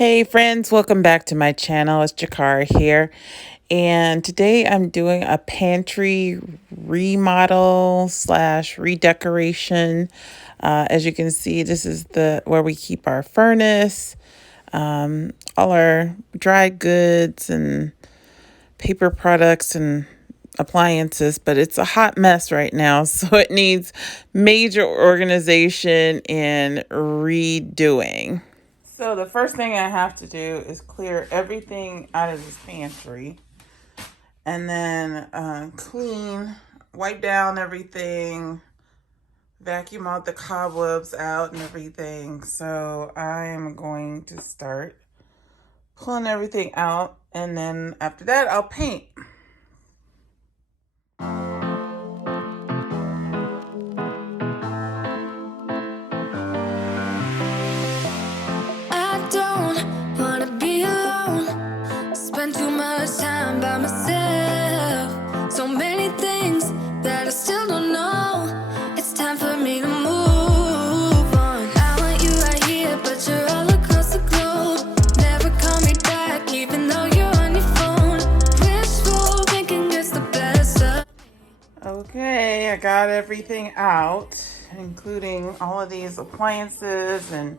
Hey friends, welcome back to my channel. It's Jakara here. And today I'm doing a pantry remodel slash redecoration. As you can see, this is the where we keep our furnace, all our dry goods and paper products and appliances, but it's a hot mess right now, so it needs major organization and redoing. So the first thing I have to do is clear everything out of this pantry and then wipe down everything, vacuum out the cobwebs out and everything. So I am going to start pulling everything out, and then after that I'll paint. Spend too much time by myself. So many things that I still don't know. It's time for me to move on. I want you right here, but you're all across the globe. Never call me back, even though you're on your phone. Wishful thinking gets the best of me. Okay, I got everything out, including all of these appliances and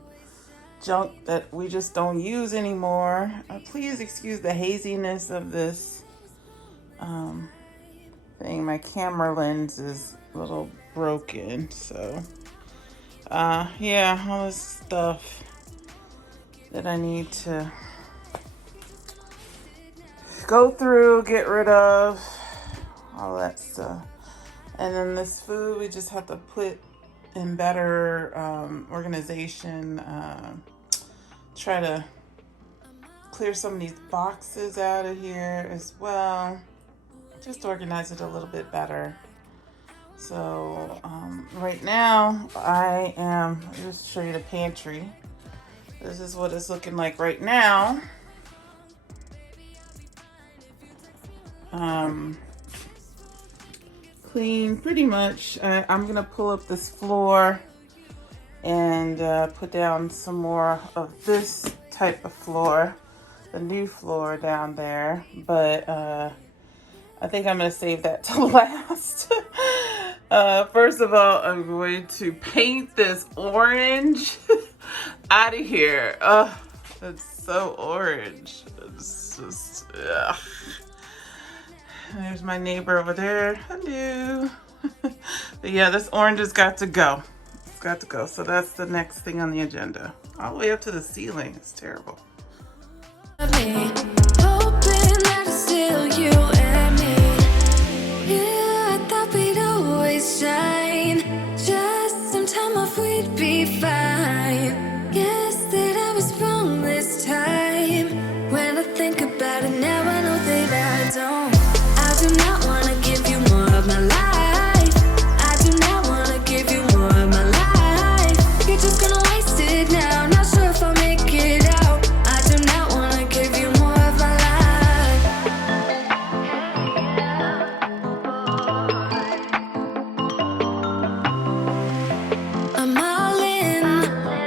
junk that we just don't use anymore. Please excuse the haziness of this thing. My camera lens is a little broken, so yeah, all this stuff that I need to go through, get rid of, all that stuff. And then this food we just have to put in better organization. Try to clear some of these boxes out of here as well. Just organize it a little bit better. So right now I'll just show you the pantry. This is what it's looking like right now. Clean pretty much. I'm gonna pull up this floor and put down some more of this type of floor, the new floor down there, but I think I'm gonna save that till last. First of all, I'm going to paint this orange out of here. Oh, it's so orange. It's just, ugh. There's my neighbor over there. Hello. But yeah, this orange has got to go. It's got to go. So that's the next thing on the agenda. All the way up to the ceiling. It's terrible. Hoping that it's still you and me. Yeah, I thought we'd always shine. Just some time off, we'd be fine. Guess that I was wrong this time. When I think about it now, I know that I don't. I do not want to give you more of my life. I do not want to give you more of my life. You're just gonna waste it now. Not sure if I'll make it out. I do not want to give you more of my life. I'm all in.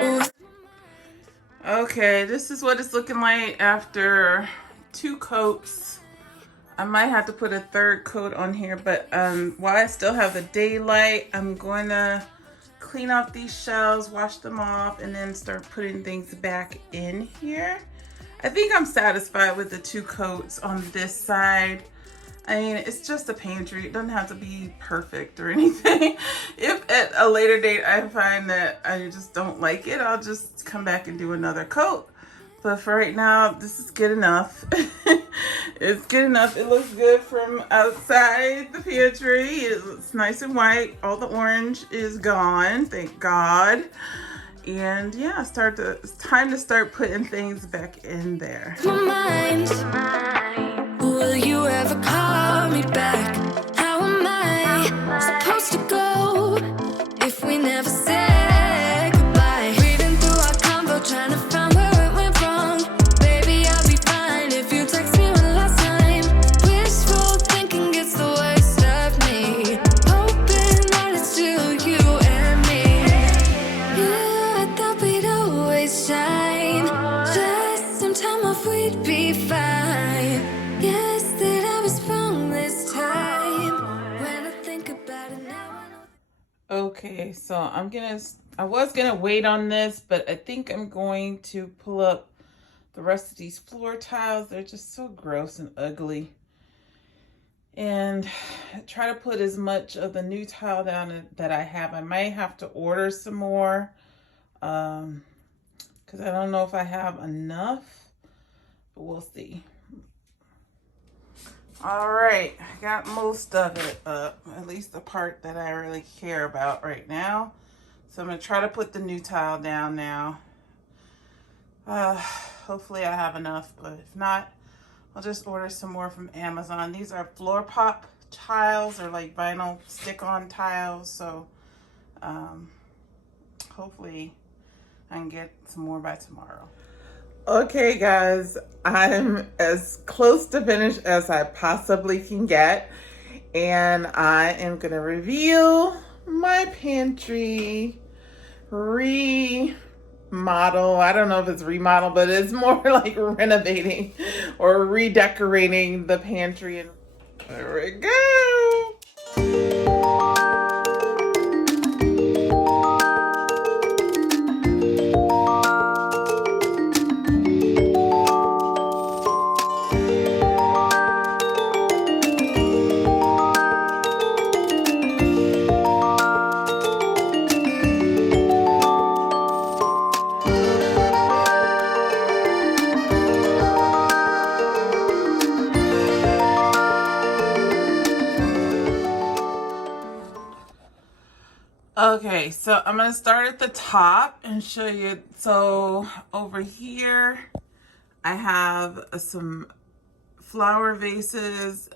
Ooh. Okay, this is what it's looking like after 2 coats. I might have to put a 3rd coat on here, but while I still have the daylight, I'm going to clean off these shelves, wash them off, and then start putting things back in here. I think I'm satisfied with the 2 coats on this side. I mean, it's just a pantry. It doesn't have to be perfect or anything. If at a later date I find that I just don't like it, I'll just come back and do another coat. But for right now, this is good enough. It's good enough. It looks good from outside the pantry. It's nice and white. All the orange is gone, thank God. And yeah, it's time to start putting things back in there. My mind. Will you ever call me back? How am I supposed to go if we never said goodbye? Reading through our convo, trying to find where it went wrong. Baby, I'll be fine if you text me one last time. Wishful thinking gets the worst of me. Hoping that it's still you and me. Yeah, I thought we'd always shine. Just Okay, so I was gonna wait on this, but I think I'm going to pull up the rest of these floor tiles. They're just so gross and ugly. And try to put as much of the new tile down that I have. I might have to order some more because I don't know if I have enough, but we'll see. All right, I got most of it up, at least the part that I really care about right now. So I'm gonna try to put the new tile down now. Hopefully I have enough, but if not, I'll just order some more from Amazon. These are floor pop tiles, or like vinyl stick-on tiles. So hopefully I can get some more by tomorrow. Okay, guys, I'm as close to finished as I possibly can get. And I am going to reveal my pantry remodel. I don't know if it's remodel, but it's more like renovating or redecorating the pantry. And there we go. Okay, so I'm going to start at the top and show you. So over here, I have some flower vases,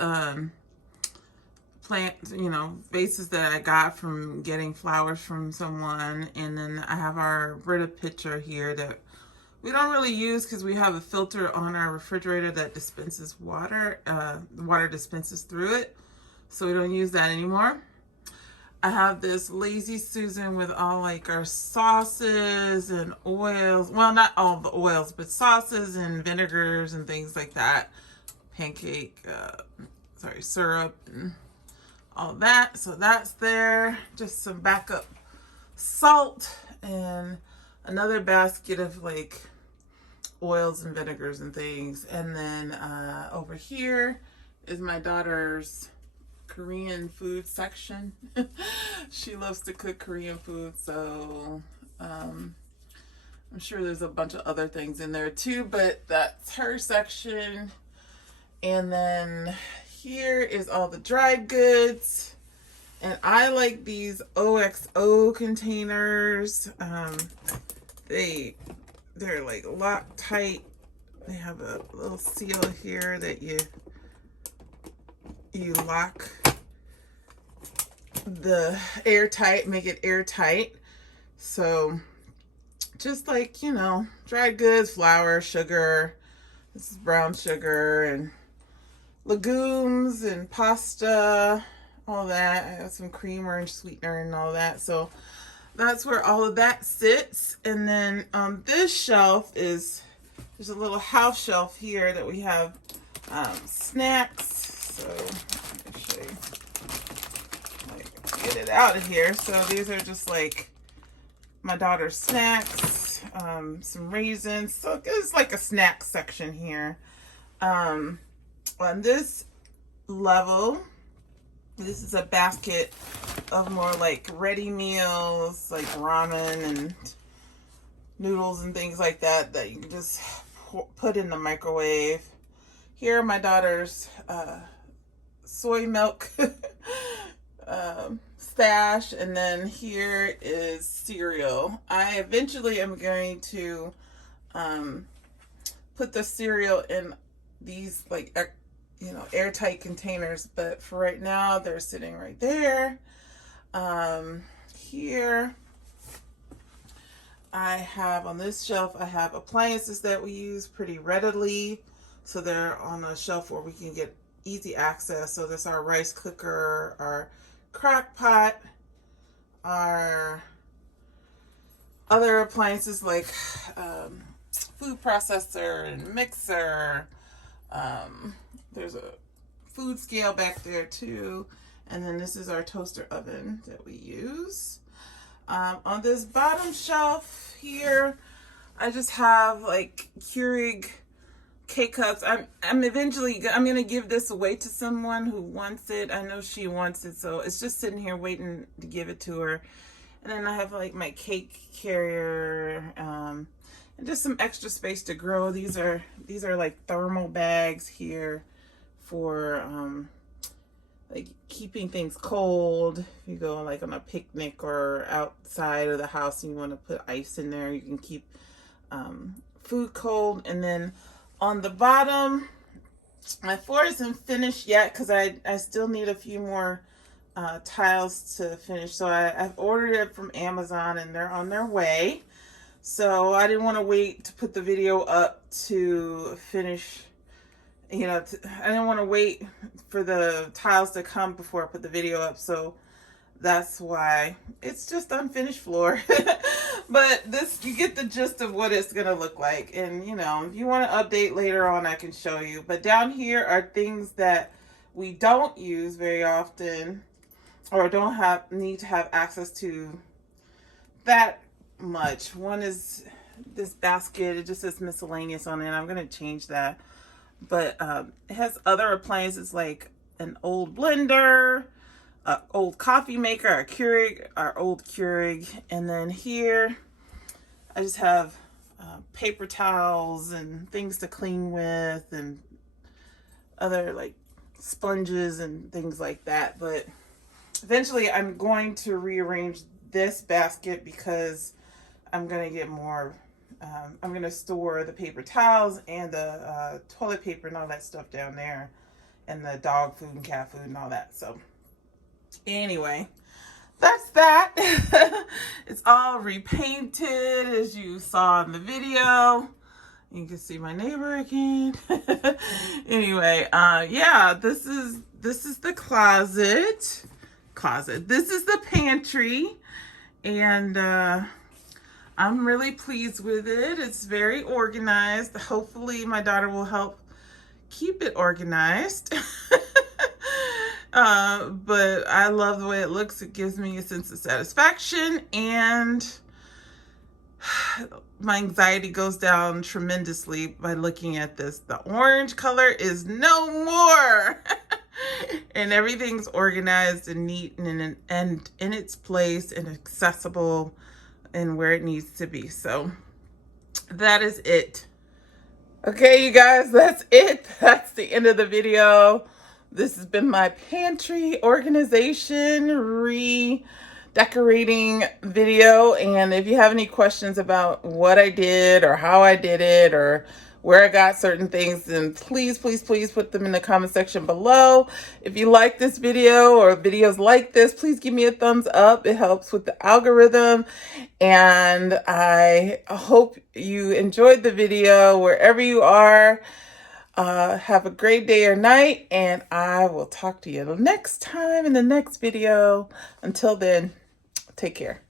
vases that I got from getting flowers from someone. And then I have our Brita pitcher here that we don't really use because we have a filter on our refrigerator that dispenses water. The water dispenses through it, so we don't use that anymore. I have this Lazy Susan with all like our sauces and oils. Well, not all the oils, but sauces and vinegars and things like that. Syrup and all that. So that's there. Just some backup salt and another basket of like oils and vinegars and things. And then over here is my daughter's Korean food section. She loves to cook Korean food, so I'm sure there's a bunch of other things in there too, but that's her section. And then here is all the dried goods, and I like these OXO containers. They're like lock tight. They have a little seal here that you lock the airtight, make it airtight. So just like, dried goods, flour, sugar, this is brown sugar, and legumes and pasta, all that. I have some creamer and sweetener and all that. So that's where all of that sits. And then on this shelf there's a little house shelf here that we have snacks. So let me show you. Get it out of here. So these are just like my daughter's snacks, some raisins. So it's like a snack section here. On this level, this is a basket of more like ready meals, like ramen and noodles and things like that that you can just put in the microwave. Here are my daughter's soy milk stash, and then here is cereal. I eventually am going to put the cereal in these like airtight containers, but for right now they're sitting right there. Here I have on this shelf, I have appliances that we use pretty readily, so they're on a shelf where we can get easy access. So this is our rice cooker, our crock pot, our other appliances like food processor and mixer. There's a food scale back there too. And then this is our toaster oven that we use. On this bottom shelf here, I just have like Keurig K-cups. I'm gonna give this away to someone who wants it. I know she wants it, so it's just sitting here waiting to give it to her. And then I have like my cake carrier, and just some extra space to grow. These are like thermal bags here for like keeping things cold. If you go like on a picnic or outside of the house and you want to put ice in there, you can keep food cold. And then on the bottom, my floor isn't finished yet because I still need a few more tiles to finish. So I've ordered it from Amazon and they're on their way. So I didn't want to wait to put the video up to finish. I didn't want to wait for the tiles to come before I put the video up. So that's why it's just unfinished floor. But you get the gist of what it's gonna look like. And if you want to update later on, I can show you. But down here are things that we don't use very often or don't need to have access to that much. One is this basket. It just says miscellaneous on it. I'm gonna change that. But it has other appliances like an old blender, an old coffee maker, our old Keurig. And then here, I just have paper towels and things to clean with and other like sponges and things like that. But eventually I'm going to rearrange this basket because I'm going to get more. I'm going to store the paper towels and the toilet paper and all that stuff down there, and the dog food and cat food and all that. So anyway, that's that. It's all repainted as you saw in the video. You can see my neighbor again. Anyway, yeah, this is the closet. This is the pantry, and I'm really pleased with it. It's very organized. Hopefully my daughter will help keep it organized. But I love the way it looks. It gives me a sense of satisfaction, and my anxiety goes down tremendously by looking at this. The orange color is no more. And everything's organized and neat and in its place and accessible and where it needs to be. So that is it. Okay, you guys, that's it. That's the end of the video. This has been my pantry organization redecorating video. And if you have any questions about what I did or how I did it or where I got certain things, then please put them in the comment section below. If you like this video or videos like this, please give me a thumbs up. It helps with the algorithm. And I hope you enjoyed the video wherever you are. Have a great day or night, and I will talk to you next time in the next video. Until then, take care.